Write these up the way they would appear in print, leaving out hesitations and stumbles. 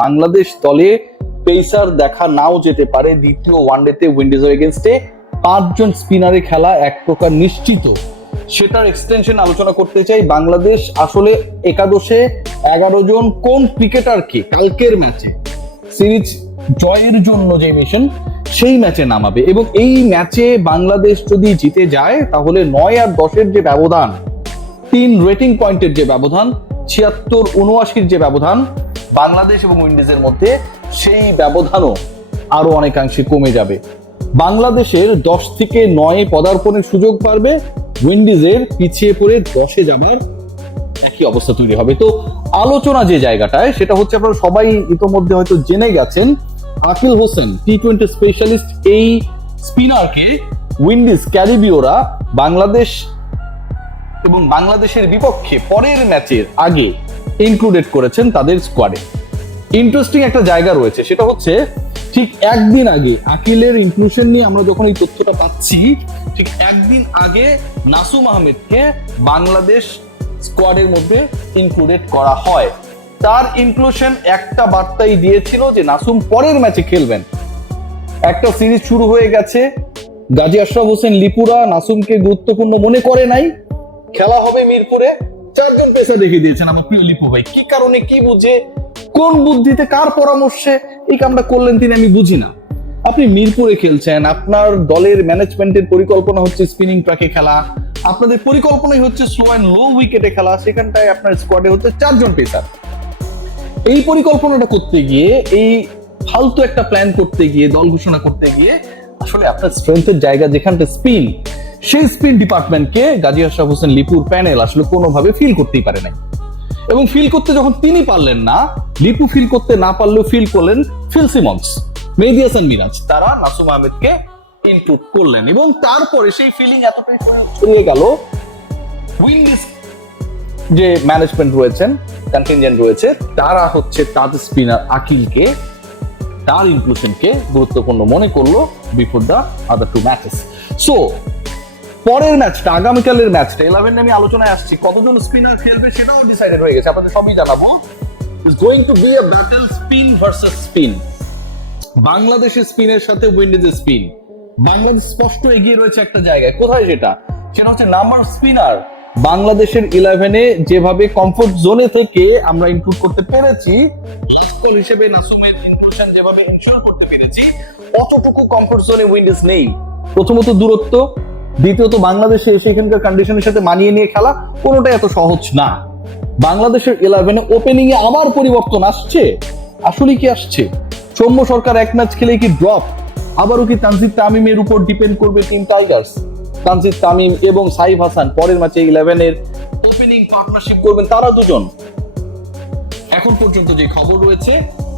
বাংলাদেশ দলে পেসার দেখা নাও যেতে পারে। দ্বিতীয় ওয়ানডেতে উইন্ডিজের এগেনস্টে 5 জন স্পিনারে খেলা এক প্রকার নিশ্চিত, সেটার এক্সটেনশন আলোচনা করতে চাই। বাংলাদেশ আসলে একাদশে 11 জন কোন ক্রিকেটারকে কালকের ম্যাচে সিরিজ জয়ের জন্য যে মিশন সেই ম্যাচে নামাবে, এবং এই ম্যাচে বাংলাদেশ যদি জিতে যায় তাহলে 9 আর 10-এর যে ব্যবধান, 3 রেটিং পয়েন্টের যে ব্যবধান, 76-79 যে ব্যবধান বাংলাদেশ এবং উইন্ডিজের মধ্যে, সেই ব্যবধানও আরো অনেকাংশে কমে যাবে। বাংলাদেশের 10 থেকে 9 পদার্পণের সুযোগ পাবে, উইন্ডিজের পিছিয়ে পড়ে 10-এ যাবার একই অবস্থা তৈরি হবে। তো আলোচনা যে জায়গাটায় সেটা হচ্ছে, আপনারা সবাই ইতোমধ্যে হয়তো জেনে গেছেন, আকিল হোসেন টি-20 স্পেশালিস্ট এই স্পিনারকে উইন্ডিজ ক্যারিবীয়রা বাংলাদেশ এবং বাংলাদেশের বিপক্ষে পরের ম্যাচের আগে ইনক্লুডেড করেছেন তাদের স্কোয়াডে। ইন্টারেস্টিং একটা জায়গা রয়েছে, সেটা হচ্ছে ঠিক একদিন আগে আকিলের ইনক্লুশন নিয়ে আমরা যখন এই তথ্যটা পাচ্ছি, ঠিক একদিন আগে নাসুম আহমেদকে বাংলাদেশ স্কোয়াডের মধ্যে ইনক্লুডেড করা হয়। তার ইনক্লুশন একটা বার্তাই দিয়েছিল যে নাসুম পরের ম্যাচে খেলবেন। একটা সিরিজ শুরু হয়ে গেছে, গাজী আশরাফ হোসেন লিপুরা নাসুমকে গুরুত্বপূর্ণ মনে করে নাই, খেলা হবে মিরপুরে, 4 জন পেসার রেখে দিয়েছেন আমার প্রিয় লিপু ভাই। কি কারণে, কি বুঝে, কোন বুদ্ধিতে, কার পরামর্শে এই কামটা করলেন তিনি আমি বুঝি না। আপনি মিরপুরে খেলছেন, আপনার দলের ম্যানেজমেন্টের পরিকল্পনা হচ্ছে স্পিনিং ট্র্যাকে খেলা, আপনাদের পরিকল্পনাই হচ্ছে স্লো অ্যান্ড লো উইকেটে খেলা, সেখানটায় আপনার স্কোয়াডে হচ্ছে 4 জন পেসার। এই পরিকল্পনাটা করতে গিয়ে, এই ফালতু একটা প্ল্যান করতে গিয়ে, দল ঘোষণা করতে গিয়ে আসলে আপনার স্ট্রেংথের জায়গা যেখানটা স্পিন, সেই স্পিন ডিপার্টমেন্টকে গাজী আশরাফ হোসেন লিপুর প্যানেল আসলে কোনোভাবে ফিল করতেই পারে নাই। এবং ফিল করতে যখন তিনি পারলেন না, লিপু ফিল করতে না পারলেও ফিল করলেন ফিল সিমন্স, মেহেদী হাসান মিরাজ, তারা নাসুম আহমেদকে ইনপুট করলেন। এবং তারপরে সেই ফিলিং এতটাই ছড়িয়ে গেল, উইন্ডিজ যে ম্যানেজমেন্ট রয়েছেন, কন্টিনজেন্ট রয়েছে, তারা হচ্ছে তাদের স্পিনার আকিলকে, তার ইনক্লুশনকে গুরুত্বপূর্ণ মনে করলো before the other 2 matches. So পরের ম্যাচটা, আগামীকালের ম্যাচটা 11 আমি আলোচনায় আসছি, কতজন স্পিনার খেলবে সেটাও ডিসাইডেড হয়ে গেছে, আপনাদের সবই জানাবো। It's going to be a battle, spin versus spin. বাংলাদেশের স্পিনের সাথে উইন্ডিজের স্পিন। বাংলাদেশ স্পষ্ট এগিয়ে রয়েছে একটা জায়গায়, কোথায় সেটা? সেটা হচ্ছে নাম্বার স্পিনার। বাংলাদেশের 11-এ যেভাবে কমফোর্ট জোনে থেকে আমরা ইনক্লুড করতে পেরেছি, লাস্ট হিসেবে নাসুমের ইনক্লুশন যেভাবে ইনশিওর করতে পেরেছি, অতটুকু কমফোর্ট জোনে উইন্ডিজ নেই। প্রথমত দূরত্ব, দ্বিতীয়ত বাংলাদেশে এসে এখানকার কন্ডিশনের সাথে মানিয়ে নিয়ে খেলা কোনোটাই এত সহজ না। বাংলাদেশের 11-এ ওপেনিং এ আবার পরিবর্তন আসছে, আসলে কি আসছে? সৌম্য সরকার এক ম্যাচ খেলে কি ড্রপ? আবারও কি তানজিদ তামিমের উপর ডিপেন্ড করবে টিম টাইগার্স? তানজিদ তামিম এবং সাইফ হাসান পরের ম্যাচে 11-এর ওপেনিং পার্টনারশিপ করবেন তারা দুজন। এখন পর্যন্ত যে খবর রয়েছে,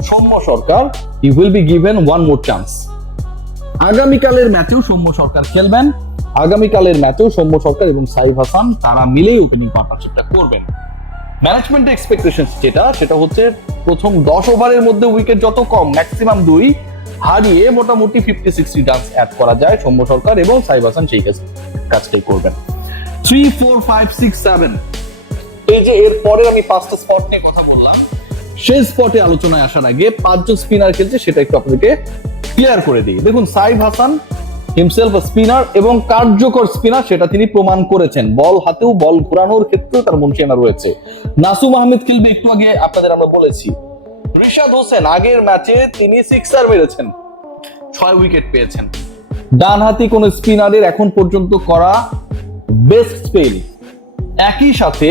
Soumya Sarkar he will be given one more chance. আগামীকালের ম্যাচেও সৌম্য সরকার খেলবেন, আগামীকালের ম্যাচেও সৌম্য সরকার এবং সাইফ হাসান তারা মিলেই ওপেনিং পার্টনারশিপটা করবেন। ম্যানেজমেন্টের এক্সপেকটেশন সেটা হচ্ছে প্রথম 10 ওভারের মধ্যে উইকেট যত কম, ম্যাক্সিমাম 2 হারিয়ে মোটামুটি 50-60 রান অ্যাড করা যায়, সৌম্য সরকার এবং সাইফ হাসান সেই কাজটাই করবেন। 3, 4, 5, 6, 7 এই যে এর পরে আমি 5টা স্পট নিয়ে কথা বললাম, সেই স্পটে আলোচনায় আসার আগে 5 জন স্পিনার খেলছে সেটা একটু আপনাদেরকে ক্লিয়ার করে দিই। দেখুন, সাইফ হাসান হিমসেলফ স্পিনার এবং কার্যকর স্পিনার, সেটা তিনি প্রমাণ করেছেন। বল হাতেও, বল ঘোরানোর ক্ষেত্রেও তার মনসিয়ানা রয়েছে। নাসুম আহমেদ খেলবে, একটু আগে আপনাদের আমরা বলেছি। রিশাদ হোসেন আগের ম্যাচে তিনি 6 মেরেছেন, 6 উইকেট পেয়েছেন। ডানহাতি কোন স্পিনারের এখন পর্যন্ত করা বেস্ট স্পেল। একই সাথে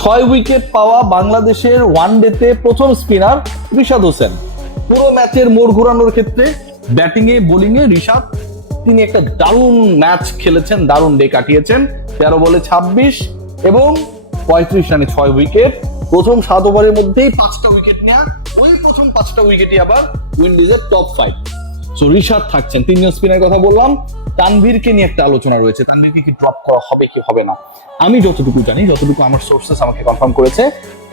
6 উইকেট পাওয়া বাংলাদেশের ওয়ানডেতে প্রথম স্পিনার রিশাদ হোসেন। পুরো ম্যাচের মোড় ঘোরানোর ক্ষেত্রে ব্যাটিং এ, বোলিং এ রিশাদ তিনি একটা দারুণ ম্যাচ খেলেছেন, দারুণ ডে কাটিয়েছেন। 13 বলে 26 এবং 35 রানে 6 উইকেট। প্রথম 7 ওভারের মধ্যেই 5টা উইকেট নেয়া, ওই প্রথম 5টা উইকেটই আবার উইন্ডিজের টপ 5। সো রিশাদ থাকছেন। 3 জন স্পিনারের কথা বললাম। তানভীরকে নিয়ে একটা আলোচনা রয়েছে, তানভীরকে কি ড্রপ করা হবে কি হবে না। আমি যতটুকু জানি, যতটুকু আমার সোর্সেস আমাকে কনফার্ম করেছে,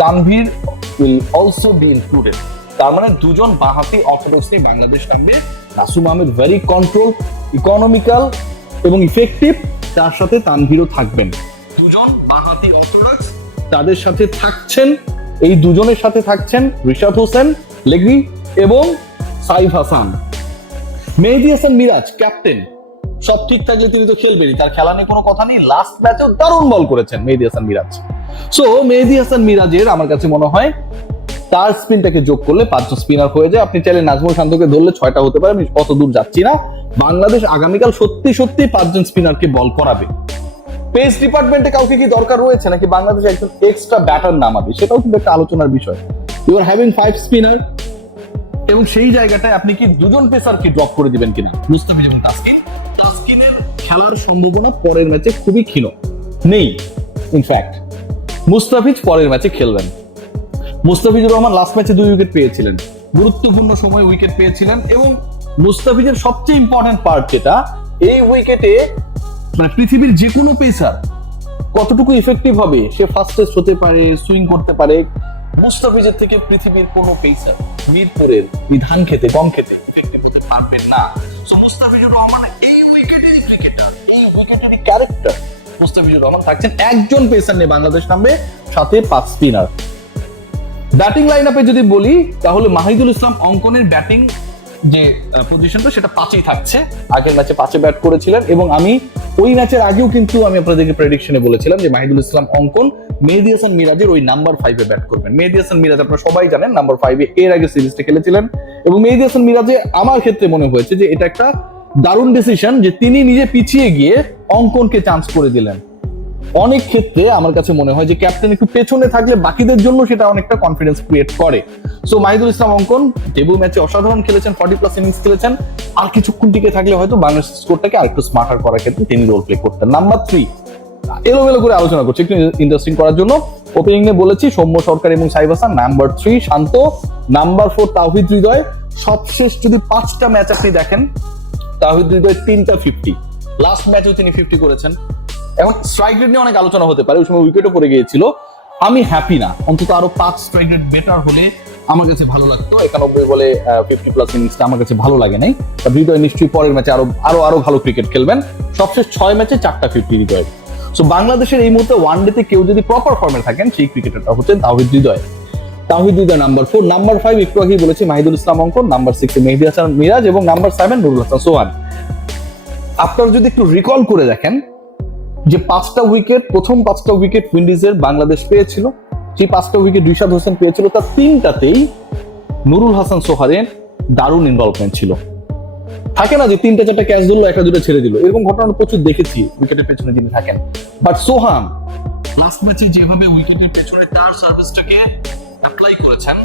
Tanvir will also be included. তার মানে 2 জন বাঁহাতি অর্থোডক্সলি বাংলাদেশ নামবে। Nasum Ahmed very control, economical এবং ইফেক্টিভ, তার সাথে তানভীরও থাকবেন। 2 জন বাঁহাতি অর্থোডক্স তাদের সাথে থাকছেন। এই 2 জনের সাথে থাকছেন রিশাদ হোসেন লেগি এবং সাইফ হাসান। মেহেদী হাসান মিরাজ ক্যাপ্টেন, সব ঠিক থাকলে তিনি তো খেলবেনই, তার খেলা নিয়ে কোনো কথা নেই। লাস্ট ম্যাচেও দারুণ বল করেছেন মেহেদী হাসান মিরাজ। সো মেহেদী হাসান মিরাজের আমার কাছে মনে হয় তার স্পিনটাকে যোগ করলে 5 জন স্পিনার হয়ে যায়। আপনি চাইলে নাজমুল শান্তকে ধরলে 6টা হতে পারে, আমি অত দূর যাচ্ছি না। বাংলাদেশ আগামীকাল সত্যি সত্যি 5 জন স্পিনারকে বল করাবে। পেস ডিপার্টমেন্টে কাউকে কি দরকার রয়েছে নাকি বাংলাদেশ একজন এক্সট্রা ব্যাটার নামাবে, সেটাও কিন্তু একটা আলোচনার বিষয়। ইউ আর হ্যাভিং 5 স্পিনার এবং সেই জায়গাটায় আপনি কি দুজন পেসারকে ড্রপ করে দিবেন কিনা। মুস্তাফিজ এবং তাসকিনের খেলার সম্ভাবনা পরের ম্যাচে খুবই ক্ষীণ, নেই। ইনফ্যাক্ট মুস্তাফিজ পরের ম্যাচে খেলবেন। মুস্তাফিজুর রহমান লাস্ট ম্যাচে 2 উইকেট পেয়েছিলেন, গুরুত্বপূর্ণ সময় উইকেট পেয়েছিলেন। এবং মুস্তাফিজের সবচেয়ে ইম্পর্টেন্ট পার্ট যেটা, এই উইকেটে মানে পৃথিবীর যে কোনো পেসার কতটুকু ইফেক্টিভ হবে, সে ফাস্টেস্ট হতে পারে, সুইং করতে পারে, মুস্তাফিজের থেকে পৃথিবীর কোনো পেসার মিরপুরের ধান খেতে গম খেতে ইফেক্টিভ হতে পারবেন না। সো মুস্তাফিজুর রহমান এই উইকেটেরই ক্রিকেটার, এই উইকেটেরই ক্যারেক্টার। মুস্তাফিজুর রহমান থাকছেন, একজন পেসার নিয়ে বাংলাদেশ নামবে, সাথে 5 স্পিনার। ব্যাটিং লাইন আপে যদি বলি তাহলে মাহিদুল ইসলাম অঙ্কনের ব্যাটিং যে পজিশনটা সেটা 5-এই থাকছে। আগের ম্যাচে 5-এ ব্যাট করেছিলেন এবং আমি ওই ম্যাচের আগেও কিন্তু আমি আপনাদেরকে প্রেডিকশনে বলেছিলাম যে মাহিদুল ইসলাম অঙ্কন মেহেদী হাসান মিরাজের ওই নাম্বার 5-এ ব্যাট করবেন। মেহেদী হাসান মিরাজ আপনারা সবাই জানেন নাম্বার 5-এ এর আগে সিরিজটা খেলেছিলেন এবং মেহেদী হাসান মিরাজে আমার ক্ষেত্রে মনে হয়েছে যে এটা একটা দারুণ ডিসিশন যে তিনি নিজে পিছিয়ে গিয়ে অঙ্কনকে চান্স করে দিলেন। অনেক ক্ষেত্রে আমার কাছে মনে হয় যে ক্যাপ্টেন একটু পেছনে থাকলে বাকিদের জন্য সেটা অনেকটা কনফিডেন্স ক্রিয়েট করে। সো মাহিদুল ইসলাম অঙ্কন ডেবিউ ম্যাচে অসাধারণ খেলেছেন, 40+ ইনিংস খেলেছেন। আর কিছুক্ষণ টিকে থাকলে হয়তো বাংলাদেশ স্কোরটাকে আরেকটু স্মার্টার করার ক্ষেত্রে তিনি রোল প্লে করতেন। নাম্বার 3 এলোমেলো করে আলোচনা করছি একটু ইন্টারেস্টিং করার জন্য। ওপেনিং এ বলেছি সৌম্য সরকার এবং সাইফ হাসান। নাম্বার 3 শান্ত। নাম্বার 4 তাওহিদ হৃদয়। সবশেষ যদি 5টা ম্যাচ আপনি দেখেন, তাওহিদ হৃদয় 3টা 50, লাস্ট ম্যাচেও তিনি 50 করেছেন। এখন স্ট্রাইক রেট নিয়ে অনেক আলোচনা হতে পারে, ওই সময় উইকেটও পড়ে গিয়েছিল। আমি হ্যাপি না, অন্তত আরো 5 স্ট্রাইক রেট বেটার হলে আমার কাছে ভালো লাগতো। 91 বলে 50+ ইনিংসটা আমার কাছে ভালো লাগে নাই। হৃদয় নিশ্চয়ই পরের ম্যাচে আরো ভালো ক্রিকেট খেলবেন। সবশেষ 6 ম্যাচে 4টা 50 হৃদয়। সো বাংলাদেশের এই মুহূর্তে ওয়ানডেতে কেউ যদি প্রপার ফর্মে থাকেন সেই ক্রিকেটারটা হচ্ছেন তাওহিদ হৃদয়। তাওহিদ হৃদয় নাম্বার 4। নাম্বার 5 একটু আগেই বলেছি মাহিদুল ইসলাম অঙ্কন। নাম্বার 6 মেহেদী হাসান মিরাজ এবং নাম্বার 7 নুরুল হাসান সোহান। আপনারা যদি একটু রিকল করে দেখেন যে 5টা উইকেট, প্রথম 5টা উইকেট উইন্ডিজের বাংলাদেশ পেয়েছিল, সেই 5টা উইকেট রিশাদ হোসেন পেয়েছিল, তার 3টাতেই নুরুল হাসান সোহানের দারুণ ইনভলভমেন্ট ছিল। থাকে না যে 3টা-4টা ক্যাচ ধরলো, 1-2টা ছেড়ে দিল, এরকম ঘটনা প্রচুর দেখেছি উইকেটের পেছনে যিনি থাকেন। বাট সোহান লাস্ট ম্যাচে যেভাবে উইকেটের পেছনে তার সার্ভিসটাকে অ্যাপ্লাই করেছেন,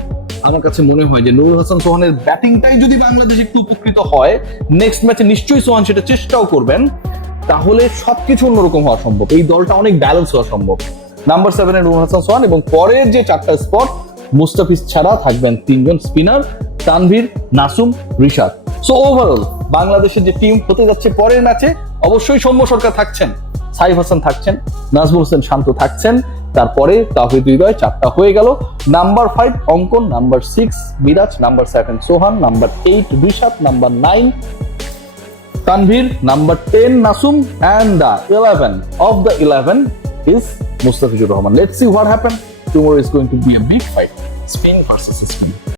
আমার কাছে মনে হয় যে নুরুল হাসান সোহানের ব্যাটিংটাই যদি বাংলাদেশ একটু উপকৃত হয়, নেক্সট ম্যাচে নিশ্চয়ই সোহান সেটা চেষ্টাও করবেন, তাহলে সবকিছু অন্যরকম হওয়া সম্ভব। এই দলটা অনেক ব্যালেন্স হওয়া সম্ভব। নাম্বার 7 নুরুল হাসান সোহান এবং পরের যে 4টা স্পট মুস্তাফিজ ছাড়া থাকবেন 3 জন spinner, Tanvir, Nasum, Rishad. So overall বাংলাদেশের যে টিম হতে যাচ্ছে পরের ম্যাচে, অবশ্যই সৌম্য সরকার থাকছেন, সাইফ হাসান থাকছেন, নাজমুল হোসেন শান্ত থাকছেন, তারপরে তাওহিদ হৃদয় 4টা হয়ে গেল। Number 5 Ankon, number 6 Miraz, number 7 Sohan, number 8 Rishad, number 9 Tanvir, number 10 Nasum, and the 11 of the 11 is Mustafizur Rahman. Let's see what happens. Tomorrow is going to be a big fight. Spin versus spin.